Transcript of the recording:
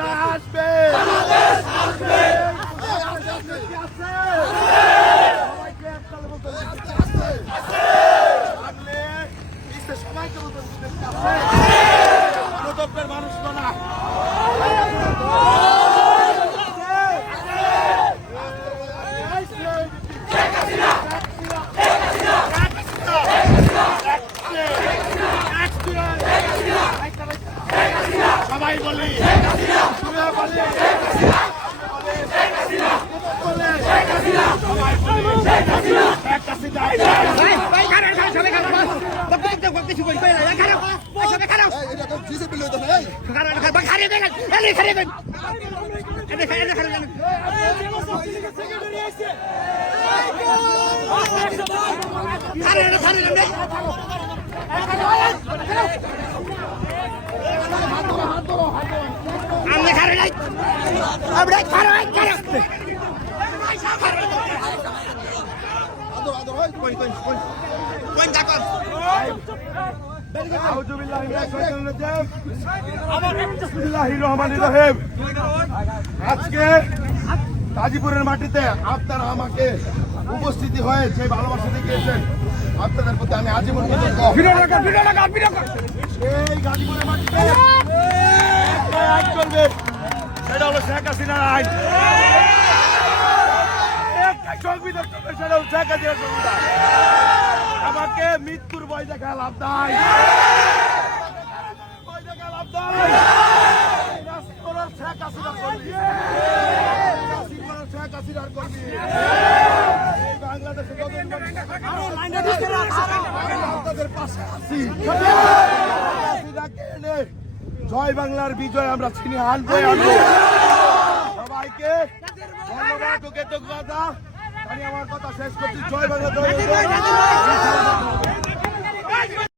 হাসিনা আসবে। গণতন্ত্রের মানুষ না সবাই বলি আজকে গাজীপুরের মাটিতে আপনারা আমাকে উপস্থিতি হয়ে যে ভালোবাসা দেখিয়েছেন আপনাদের প্রতি আমি আজীবন এই গাজীপুরের মাটিতে আইন চলবে, সেটা হলো শেখ হাসিনার আইন। সংবিধান চলবে, সেটা হলো শেখ হাসিনার সংবিধান। আমাকে মৃত্যুর ভয় দেখা লাভ নাই, ভয় দেখা লাভ নাই। শেখ হাসিনার কর্মী, শেখ হাসিনার কর্মী এই বাংলাদেশে আপনাদের পাশে আছি। জয় বাংলার বিজয় আমরা ছিনিয়ে আনবো। সবাইকে ধন্যবাদ ও কৃতজ্ঞতা। আমি আমার কথা শেষ করছি। জয় বাংলা, জয়।